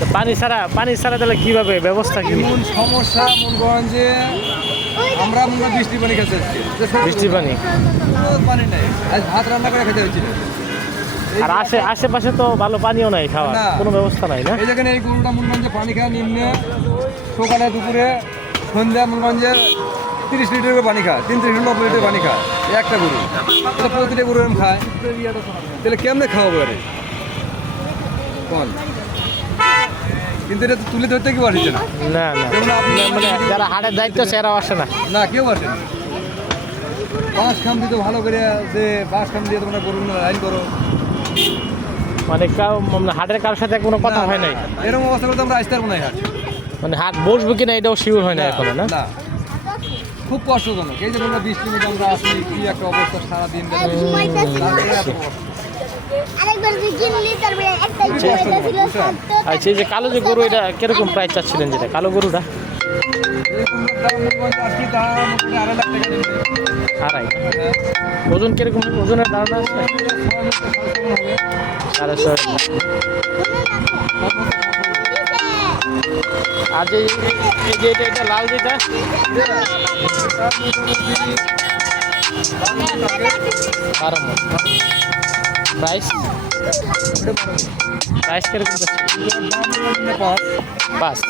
তো পানি ছাড়া তাহলে কিভাবে ব্যবস্থা কি? এমন সমস্যা মনে করেন যে আমরা মনে হয় বৃষ্টির পানি খেতে হচ্ছে, বৃষ্টির পানি। কোনো পানি নাই, আজ ভাত রান্না করে খেতে হচ্ছে। আর আশেপাশে তো ভালো পানিও নাই, খাওয়ার না। কোনো ব্যবস্থা নাই না। এই যেখানে এই গরুটা মনে করেন যে পানি খায় নিম্নে সকালে দুপুরে সন্ধ্যা মনে করেন যে 30 লিটার করে পানি খায়, 30 লিটার 90 লিটার পানি খায় এই একটা গরু। তাহলে প্রতিটা গরু এরকম খায়, তাহলে কেমনে খাওয়াবো আরে কোন? কিন্তু এটা তো তুলে ধরতে কেউ আসছে না। না না, যেমন আপনি মানে যারা হাটের দায়িত্ব সেরাও আসে না। না, কেউ আসে না। বাঁশ খাম দিতে ভালো করে, যে বাঁশ খাম দিয়ে তোমরা গরু লাইন করো, মানে হাটের কারোর সাথে কোনো কথা হয় নাই। এরকম অবস্থা করতে আমরা আসতে পারবো না এই হাট। মানে হাট বসবো কিনা এটাও শিওর হয় না এখনো না। না, খুব কষ্টজনক। এই যে তোমরা বৃষ্টির মধ্যে আমরা আসি, কি একটা অবস্থা সারাদিন। আচ্ছা, এই যে কালো যে গরু, এটা কিরকম প্রাইস চাচ্ছিলেন যেটা কালো গরুটা? আড়াই। ওজন কিরকম, ওজনের ধারণা আছে? 6.5। আর যে এই যে এটা লাল যেটা, 12 মণ। প্রাইস কিরকম যাচ্ছে? 5।